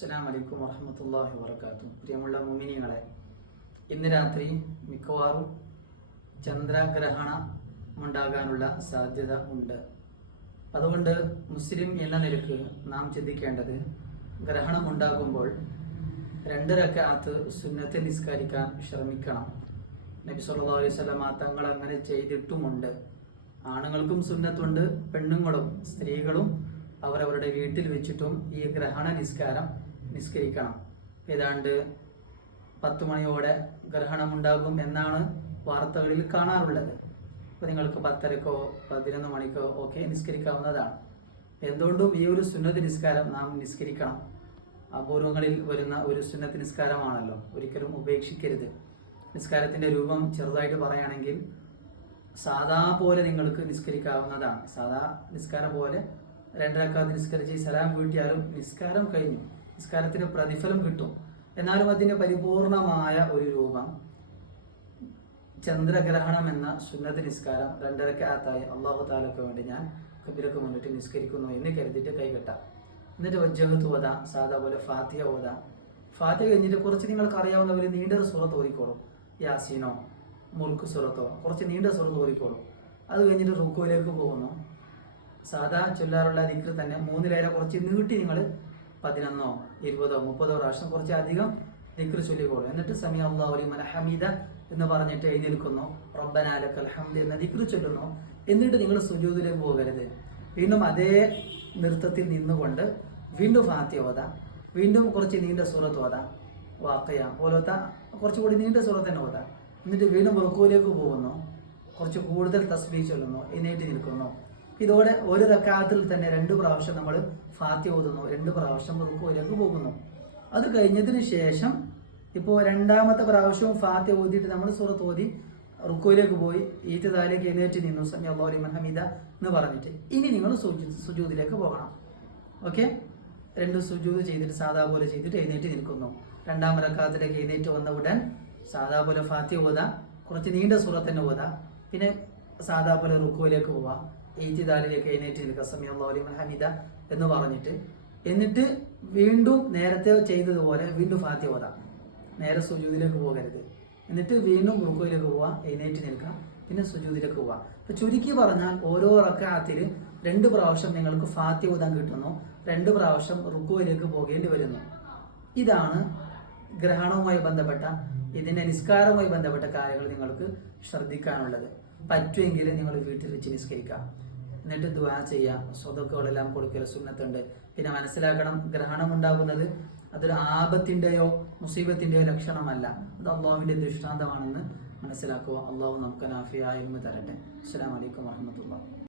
അസ്സലാം വലൈക്കും വറഹമത്തല്ലാഹി വർക്കാത്തു പ്രിയമുള്ള മുമിനികളെ ഇന്ന് രാത്രി മിക്കവാറും ചന്ദ്രഗ്രഹണം ഉണ്ടാകാനുള്ള സാധ്യത ഉണ്ട്. അതുകൊണ്ട് മുസ്ലിം എന്ന നിലയ്ക്ക് നാം ചിന്തിക്കേണ്ടത് ഗ്രഹണം ഉണ്ടാകുമ്പോൾ രണ്ട് രക്കാത്ത് സുന്നത്ത് നിസ്കരിക്കാൻ ശ്രമിക്കണം. നബി സല്ലാ അലൈഹി വസല്ലമ തങ്ങൾ അങ്ങനെ ചെയ്തിട്ടുമുണ്ട്. ആണുങ്ങൾക്കും സുന്നത്തുണ്ട് പെണ്ണുങ്ങളും സ്ത്രീകളും അവരവരുടെ വീട്ടിൽ വെച്ചിട്ടും ഈ ഗ്രഹണ നിസ്കാരം നിസ്കരിക്കണം. ഏതാണ്ട് പത്ത് മണിയോടെ ഗ്രഹണമുണ്ടാകും എന്നാണ് വാർത്തകളിൽ കാണാറുള്ളത്. അപ്പോൾ നിങ്ങൾക്ക് പത്തരക്കോ പതിനൊന്ന് മണിക്കോ ഒക്കെ നിസ്കരിക്കാവുന്നതാണ്. എന്തുകൊണ്ടും ഈ ഒരു സുന്നത്ത് നിസ്കാരം നാം നിസ്കരിക്കണം. അപൂർവങ്ങളിൽ വരുന്ന ഒരു സുന്നത്ത് നിസ്കാരമാണല്ലോ ഒരിക്കലും ഉപേക്ഷിക്കരുത്. നിസ്കാരത്തിന്റെ രൂപം ചെറുതായിട്ട് പറയുകയാണെങ്കിൽ സാധാ പോലെ നിങ്ങൾക്ക് നിസ്കരിക്കാവുന്നതാണ്. സാധാ നിസ്കാരം പോലെ രണ്ടരക്കാത്ത് നിസ്കരിച്ച് സലാം വീട്ടിയാലും നിസ്കാരം കഴിഞ്ഞു. നിസ്കാരത്തിന് പ്രതിഫലം കിട്ടും. എന്നാലും അതിന്റെ പരിപൂർണമായ ഒരു രൂപം ചന്ദ്രഗ്രഹണം എന്ന സുന്നത്ത് നിസ്കാരം രണ്ടരക്കാത്തായി അള്ളാഹു താലക്ക് വേണ്ടി ഞാൻ കബിലക്ക് മുന്നിട്ട് നിസ്കരിക്കുന്നു എന്ന് കരുതിയിട്ട് കൈകെട്ടാം. എന്നിട്ട് വജ്ജഹത്ത് ഓത സാധാ പോലെ ഫാത്തിഹ ഓത. ഫാത്തിഹ കഴിഞ്ഞിട്ട് കുറച്ച് നിങ്ങൾക്ക് അറിയാവുന്ന ഒരു നീണ്ട ഒരു സുറത്ത് ഓതിക്കോളും. യാസീനോ മുറുക്ക് സുറത്തോ കുറച്ച് നീണ്ട സുറത്ത് ഓരിക്കോളും അത് കഴിഞ്ഞിട്ട് റുക്കോയിലേക്ക് പോകുന്നു. സാധാ ചൊല്ലാറുള്ള ദിക്ർ തന്നെ മൂന്നിലേറെ കുറച്ച് നീട്ടി നിങ്ങൾ പതിനൊന്നോ ഇരുപതോ മുപ്പതോ പ്രാവശ്യം കുറച്ചധികം ദിക്ര ദിക്ർ ചൊല്ലിക്കോളും. എന്നിട്ട് സമയം അള്ളാഹുലി ഹമീദ എന്ന് പറഞ്ഞിട്ട് എഴുന്നേൽക്കുന്നു റബ്ബനാലക്കൽ ഹംദ് എന്ന ദിക്ർ ചൊല്ലുന്നു. എന്നിട്ട് നിങ്ങൾ സുജൂതിലേക്ക് പോകരുത്. വീണ്ടും അതേ നൃത്തത്തിൽ നിന്നുകൊണ്ട് വീണ്ടും ഫാത്തി ഓതാം. വീണ്ടും കുറച്ച് നീണ്ട സൂറത്ത് ഓതാം. വാക്കയ പോലത്തെ കുറച്ചുകൂടി നീണ്ട സുഹൃത്ത് തന്നെ ഓതാം. എന്നിട്ട് വീണ്ടും റുക്കുവിലേക്ക് പോകുന്നു. കുറച്ച് കൂടുതൽ തസ്ബീ ചൊല്ലുന്നു. എഴുന്നേറ്റ് നിൽക്കുന്നു. ഇതോടെ ഒരു റക്കാത്തിൽ തന്നെ രണ്ട് പ്രാവശ്യം നമ്മൾ ഫാത്തി ഓതുന്നു രണ്ട് പ്രാവശ്യം റുക്കോയിലേക്ക് പോകുന്നു. അത് കഴിഞ്ഞതിന് ശേഷം ഇപ്പോൾ രണ്ടാമത്തെ പ്രാവശ്യവും ഫാത്തി ഓതിയിട്ട് നമ്മൾ സൂറത്ത് ഓതി റുക്കോയിലേക്ക് പോയി ഈറ്റതാലേക്ക് എഴുന്നേറ്റ് നിന്നു സമി അള്ളാഹുലി ഹമീദ എന്ന് പറഞ്ഞിട്ട്. ഇനി നിങ്ങൾ സുജൂദിലേക്ക് പോകണം. ഓക്കെ? രണ്ട് സുജൂദ് ചെയ്തിട്ട് സാധാ പോലെ ചെയ്തിട്ട് എഴുന്നേറ്റ് നിൽക്കുന്നു. രണ്ടാം റക്കാത്തിലേക്ക് എഴുന്നേറ്റ് വന്ന ഉടൻ സാധാ പോലെ ഫാത്തി ഓതാ കുറച്ച് നീണ്ട സൂറത്ത് തന്നെ ഓതാ. പിന്നെ സാധാ പോലെ റുക്കോയിലേക്ക് പോവാ. ഈറ്റിദാലിലേക്ക് എഴുന്നേറ്റ് നിൽക്കുക സമി അള്ളാഹുലി ഹമീദ എന്ന് പറഞ്ഞിട്ട്. എന്നിട്ട് വീണ്ടും നേരത്തെ ചെയ്തതുപോലെ വീണ്ടും ഫാത്തി ഓതാം. നേരെ സുജൂതിലേക്ക് പോകരുത്. എന്നിട്ട് വീണ്ടും റുക്കോയിലേക്ക് പോവാം എഴുന്നേറ്റ് നിൽക്കാം. പിന്നെ സുജൂതിലേക്ക് പോവാം. അപ്പൊ ചുരുക്കി പറഞ്ഞാൽ ഓരോ റക്കാത്തിൽ രണ്ട് പ്രാവശ്യം നിങ്ങൾക്ക് ഫാത്തി ഓതാൻ കിട്ടുന്നു. രണ്ട് പ്രാവശ്യം റുക്കുവിലേക്ക് പോകേണ്ടി വരുന്നു. ഇതാണ് ഗ്രഹണവുമായി ബന്ധപ്പെട്ട ഇതിന്റെ നിസ്കാരവുമായി ബന്ധപ്പെട്ട കാര്യങ്ങൾ നിങ്ങൾക്ക് ശ്രദ്ധിക്കാനുള്ളത്. പറ്റുമെങ്കിൽ നിങ്ങൾ വീട്ടിൽ വെച്ച് നിസ്കരിക്കാം എന്നിട്ട് ദുവാ ചെയ്യാം സ്വതക്കുകളെല്ലാം കൊടുക്കൽ സുന്നത്തുണ്ട്. പിന്നെ മനസ്സിലാക്കണം ഗ്രഹണം ഉണ്ടാകുന്നത് അതൊരു ആപത്തിന്റെയോ മുസീബത്തിന്റെയോ ലക്ഷണമല്ല. അത് അള്ളാഹുവിന്റെ ദൃഷ്ടാന്തമാണെന്ന് മനസ്സിലാക്കുക. അള്ളാഹു നമുക്ക് നാഫിയായിരുന്നു തരട്ടെ. അസ്സാം വലൈക്കും വാഹമത്തുള്ള